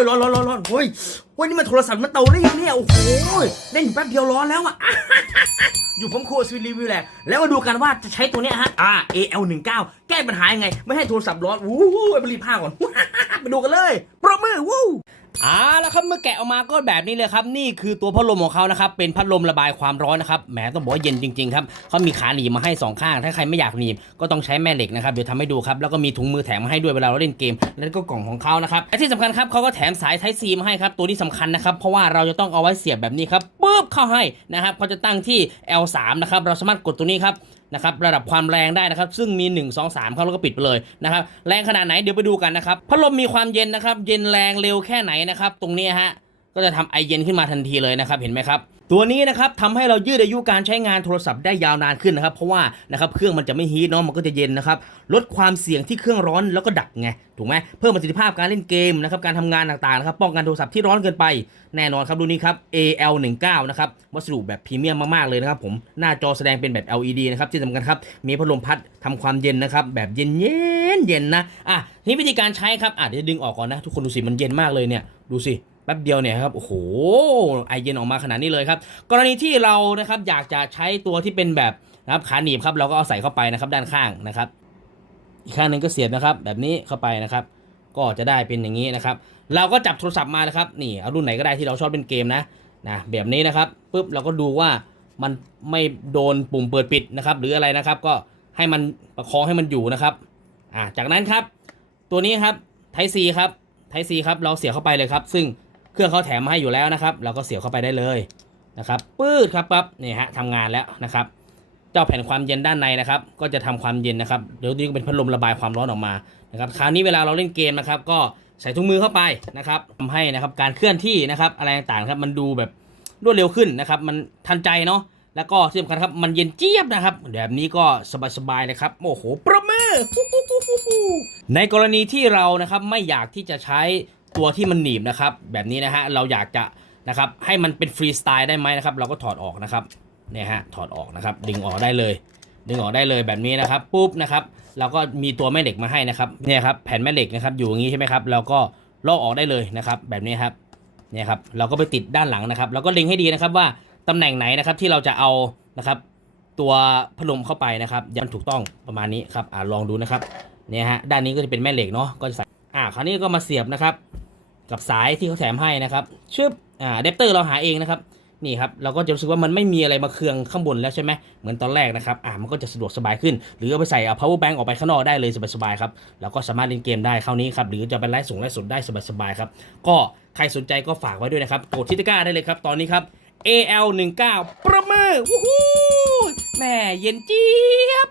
ยร้อนร้อนร้อนร้อนโอ้ยโอ้ยนี่มันโทรศัพท์มันเตาได้ยังเนี่ยโอ้โหเล่นอยู่แป๊บเดียวร้อนแล้วอะอยู่ผมครัวสวีรีวิวแหละแล้วมาดูกันว่าจะใช้ตัวเนี้ยฮะอ่า AL19 แก้ปัญหายังไง ไม่ให้โทรศัพท์ร้อนวู้วู้ไปรีบผ้าก่อนไปดูกันเลยปรบมือวู้อ่าแล้วครับเมื่อแกะออกมาก็แบบนี้เลยครับนี่คือตัวพัดลมของเขานะครับเป็นพัดลมระบายความร้อนนะครับแหมต้องบอกว่าเย็นจริงๆครับเขามีขาหนีบมาให้สองข้าง ถ้าใครไม่อยากหนีบก็ต้องใช้แม่เหล็กนะครับเดี๋ยวทำให้ดูครับแล้วก็มีถุงมือแถมมาให้ด้วยเวลาเราเล่นเกม แล้วก็กล่องของเขานะครับและที่สำคัญครับเขาก็แถมสายไทซีมาให้ครับตัวนี้สำคัญนะครับเพราะว่าเราจะต้องเอาไว้เสียบแบบนี้ครับปุ๊บเข้าให้นะครับเขาจะตั้งที่ L3 นะครับเราสามารถกดตัวนี้ครับนะครับระดับความแรงได้นะครับ ซึ่งมี 1 2 3 ครับแล้วก็ปิดไปเลยนะครับแรงขนาดไหนเดี๋ยวไปดูกันนะครับพัดลมมีความเย็นนะครับเย็นแรงเร็วแค่ไหนนะครับ ตรงนี้ฮะก็จะทำไอเย็นขึ้นมาทันทีเลยนะครับเห็นไหมครับตัวนี้นะครับทำให้เรายืดอายุการใช้งานโทรศัพท์ได้ยาวนานขึ้นนะครับ เพราะว่านะครับเครื่องมันจะไม่ฮีทเนาะมันก็จะเย็นนะครับลดความเสี่ยงที่เครื่องร้อนแล้วก็ดับไงถูกไหมเพิ่มประสิทธิภาพการเล่นเกมนะครับการทำงานต่างๆนะครับป้องกันโทรศัพท์ที่ร้อนเกินไปแน่นอนครับดูนี้ครับ AL19 นะครับวัสดุแบบพรีเมียมมากๆเลยนะครับผมหน้าจอแสดงเป็นแบบ LED นะครับที่สำคัญครับมีพัดลมพัดทำความเย็นนะครับแบบเย็นเย็น ๆเย็นนะอะนี่วิธีการใช้ครับอะเดี๋ยวดึงออกก่อนนะทุกคนดูสิมันเย็นมากเลยเนี่ยดูสิแป๊บเดียวเนี่ยครับโอ้โหไอเย็นออกมาขนาดนี้เลยครับ กรณีที่เรานะครับอยากจะใช้ตัวที่เป็นแบบนะครับขาหนีบครับเราก็เอาใส่เข้าไปนะครับด้านข้างนะครับ อีกข้างหนึ่งก็เสียบนะครับ แบบนี้เข้าไปนะครับ ก็จะได้เป็นอย่างนี้นะครับ เราก็จับโทรศัพท์มานะครับ นี่เอารุ่นไหนก็ได้ที่เราชอบเล่นเกมนะนะแบบนี้นะครับปุ๊บเราก็ดูว่ามันไม่โดนปุ่มเปิดปิดนะครับ หรืออะไรนะครับ ก็ให้มันประคองให้มันอยู่นะครับ อ่าจากนั้นครับ ตัวนี้ครับไทซีครับไทซีครับเราเสียบเข้าไปเลยครับ ซึ่งเครื่องเขาแถมมาให้อยู่แล้วนะครับ เราก็เสียบเข้าไปได้เลยนะครับปื๊ดครับปั๊บนี่ฮะทำงานแล้วนะครับ เจ้าแผ่นความเย็นด้านในนะครับ ก็จะทำความเย็นนะครับเดี๋ยวนี้ก็เป็นพัดลมระบายความร้อนออกมานะครับคราวนี้เวลาเราเล่นเกมนะครับ ก็ใส่ถุงมือเข้าไปนะครับทำให้นะครับการเคลื่อนที่นะครับอะไรต่างๆครับมันดูแบบรวดเร็วขึ้นนะครับ มันทันใจเนาะแล้วก็ที่สำคัญครับมันเย็นเจี๊ยบนะครับแบบนี้ก็สบายๆเลยครับโอ้โหประมื อในกรณีที่เรานะครับไม่อยากที่จะใช้ตัวที่มันหนีบนะครับ แบบนี้นะฮะเราอยากจะนะครับให้มันเป็นฟรีสไตล์ได้ไหมนะครับ เราก็ถอดออกนะครับเนี่ยฮะถอดออกนะครับ ดึงออกได้เลย ดึงออกได้เลยแบบนี้นะครับปุ๊บนะครับเราก็มีตัวแม่เหล็กมาให้นะครับเนี่ยครับแผ่นแม่เหล็กนะครับอยู่อย่างนี้ใช่ไหมครับเราก็ลอกออกได้เลยนะครับแบบนี้ครับเนี่ยครับเราก็ไปติดด้านหลังนะครับเราก็เล็งให้ดีนะครับว่าตำแหน่งไหนนะครับที่เราจะเอานะครับ ตัวพัดลมเข้าไปนะครับยันถูกต้องประมาณนี้ครับอ่าลองดูนะครับเนี่ยฮะด้านนี้ก็จะเป็นแม่เหล็กเนาะก็จะใส่อ่าคราวนี้ก็มาเสียบนะครับ กับสายที่เขาแถมให้นะครับชึบอ่าอะแดปเตอร์เราหาเองนะครับนี่ครับเราก็จะรู้สึกว่ามันไม่มีอะไรมาเคืองข้างบนแล้วใช่ไหมเหมือนตอนแรกนะครับอ่ามันก็จะสะดวกสบายขึ้น หรือเอาไปใส่เอา power bank ออกไปข้างนอกได้เลยสบายๆครับแล้วก็สามารถเล่นเกมได้คราวนี้ครับหรือจะไปไลฟ์ส่งไลฟ์สดได้สบายๆครับก็ใครสนใจก็ฝากไว้ด้วยนะครับกดที่ตก้าได้เลยครับตอนนี้ครับ AL19 ประมือวู้ฮู้ แม่เย็นเจี๊ยบ